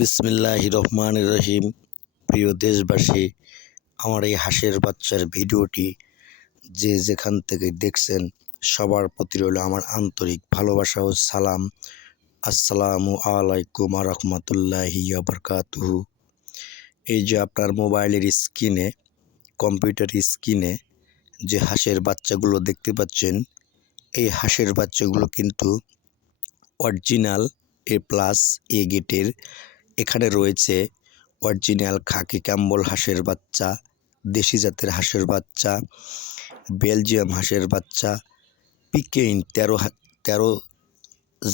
বিসমিল্লাহ রহমান রহিম। প্রিয় দেশবাসী, আমার এই হাঁসের বাচ্চার ভিডিওটি যে যেখান থেকে দেখছেন, সবার প্রতি রইল আমার আন্তরিক ভালোবাসা ও সালাম। আসসালামু আলাইকুম রহমতুল্লাহি বরকাতুহু। এই যে আপনার মোবাইলের স্ক্রিনে, কম্পিউটার স্ক্রিনে যে হাঁসের বাচ্চাগুলো দেখতে পাচ্ছেন, এই হাঁসের বাচ্চাগুলো কিন্তু অরিজিনাল এ প্লাস এ গেটের এখানে রয়েছে অরিজিনাল খাকি ক্যাম্বল হাঁসের বাচ্চা, দেশি জাতের হাঁসের বাচ্চা, বেলজিয়াম হাঁসের বাচ্চা, পিকেইন তেরো তেরো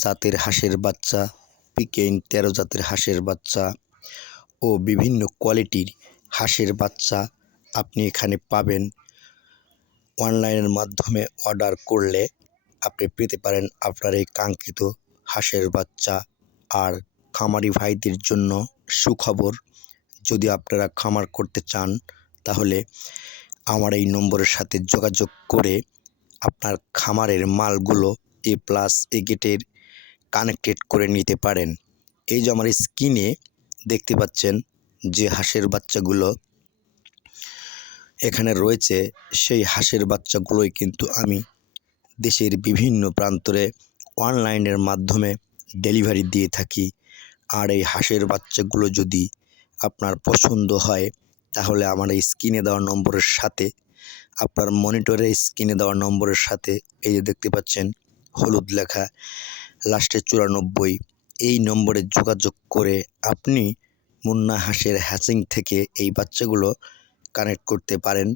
জাতের হাঁসের বাচ্চা, পিকেইন তেরো জাতের হাঁসের বাচ্চা ও বিভিন্ন কোয়ালিটির হাঁসের বাচ্চা আপনি এখানে পাবেন। অনলাইনের মাধ্যমে অর্ডার করলে আপনি পেতে পারেন আপনার এই কাঙ্ক্ষিত হাঁসের বাচ্চা। আর খামারি ভাইদের জন্য সুখবর। যদি আপনারা খামার করতে চান, তাহলে আমার এই নম্বরের সাথে যোগাযোগ করে আপনার খামারের মালগুলো এ প্লাস এ গেটের কানেক্টেড করে নিতে পারেন। এই যে আমার স্ক্রিনে দেখতে পাচ্ছেন যে হাঁসের বাচ্চাগুলো এখানে রয়েছে, সেই হাঁসের বাচ্চাগুলোই কিন্তু আমি দেশের বিভিন্ন প্রান্তরে অনলাইনের মাধ্যমে ডেলিভারি দিয়ে থাকি। আর এই হাঁসের বাচ্চাগুলো যদি আপনার পছন্দ হয়, তাহলে আমার এই স্ক্রিনে দেওয়া নম্বরের সাথে, আপনার মনিটরে স্ক্রিনে দেওয়া নম্বরের সাথে, এই যে দেখতে পাচ্ছেন, হলুদ লেখা, লাস্টে চুরানব্বই, এই নম্বরে যোগাযোগ করে আপনি মুন্না হাঁসের হ্যাচিং থেকে এই বাচ্চাগুলো কানেক্ট করতে পারেন।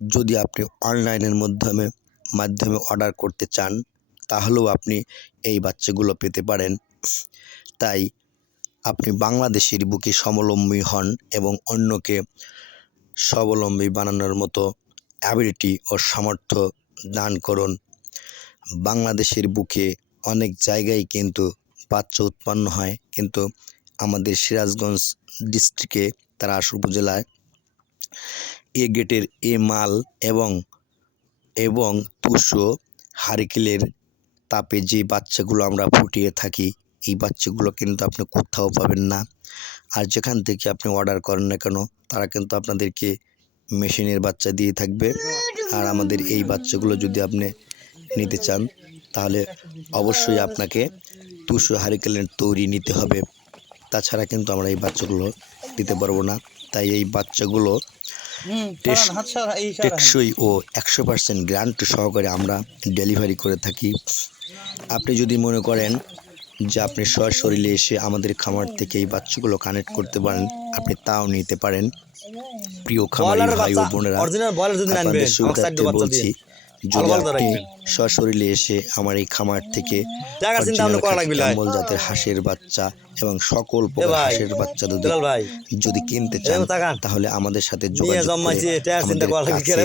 যদি আপনি অনলাইনের মাধ্যমে মাধ্যমে অর্ডার করতে চান, তাহলেও আপনি এই বাচ্চাগুলো পেতে পারেন। তাই আপনি বাংলাদেশের বুকে স্বাবলম্বী হন এবং অন্যকে স্বাবলম্বী বানানোর মতো অ্যাবিলিটি ও সামর্থ্য দান করুন। বাংলাদেশের বুকে অনেক জায়গায় কিন্তু বাচ্চা উৎপন্ন হয়, কিন্তু আমাদের সিরাজগঞ্জ ডিস্ট্রিক্টে তারাস উপজেলায় এ গেটের এ মাল এবং এবং তুষো হারিকেলের তাপে যে বাচ্চাগুলো আমরা ফুটিয়ে থাকি এই বাচ্চাগুলো কিন্তু আপনি কোথাও পাবেন না। আর যেখান থেকে আপনি অর্ডার করেন না কেন তারা কিন্তু আপনাদেরকে মেশিনের বাচ্চা দিয়ে থাকবে। আর আমাদের এই বাচ্চাগুলো যদি আপনি নিতে চান তাহলে অবশ্যই আপনাকে তুষো হারিকেলের তৈরি নিতে হবে। তাছাড়া কিন্তু আমরা এই বাচ্চাগুলো দিতে পারব না। তাই এই বাচ্চাগুলো টেকসই ও একশো পার্সেন্ট গ্রান্ট সহকারে আমরা ডেলিভারি করে থাকি। আপনি যদি মনে করেন যে আপনি সরাসরি এসে আমাদের খামার থেকে এই বাচ্চাগুলো কানেক্ট করতে পারেন আপনি তাও নিতে পারেন। প্রিয় খামারি ভাই ও বোনেরা আপনাদের সুবিধার্থে বলছি যদি আপনি সশরীরে এসে আমার এই খামার থেকে কম্বল জাতের হাঁসের বাচ্চা এবং সকল হাঁসের বাচ্চা যদি যদি কিনতে চান তাহলে আমাদের সাথে যোগাযোগ করে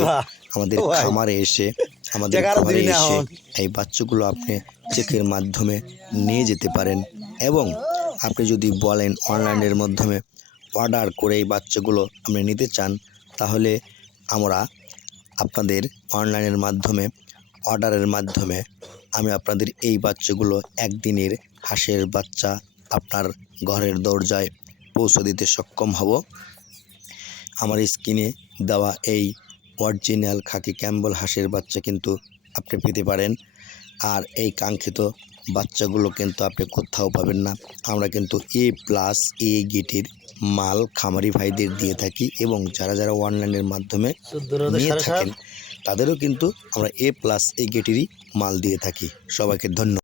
আমাদের খামারে এসে আমাদের খামারে এসে এই বাচ্চাগুলো আপনি চেকের মাধ্যমে নিয়ে যেতে পারেন এবং আপনি যদি বলেন অনলাইনের মাধ্যমে অর্ডার করে এই বাচ্চাগুলো আপনি নিতে চান তাহলে আমরা আপনাদের অনলাইনের মাধ্যমে অর্ডারের মাধ্যমে আমি আপনাদের এই বাচ্চাগুলো একদিনের হাঁসের বাচ্চা আপনার ঘরের দরজায় পৌঁছে দিতে সক্ষম হব। আমার স্ক্রিনে দেওয়া এই অরিজিনাল খাকি ক্যাম্বল হাঁসের বাচ্চা কিন্তু আপনি পেতে পারেন। আর এই কাঙ্ক্ষিত বাচ্চাগুলো কিন্তু আপনি কোথাও পাবেন না। আমরা কিন্তু এ প্লাস এ গেটের মাল খামারি ভাইদের দিয়ে থাকি এবং যারা যারা অনলাইনের মাধ্যমে নিয়ে থাকেন তাদেরও কিন্তু আমরা এ প্লাস এ গেটেরই মাল দিয়ে থাকি। সবাইকে ধন্যবাদ।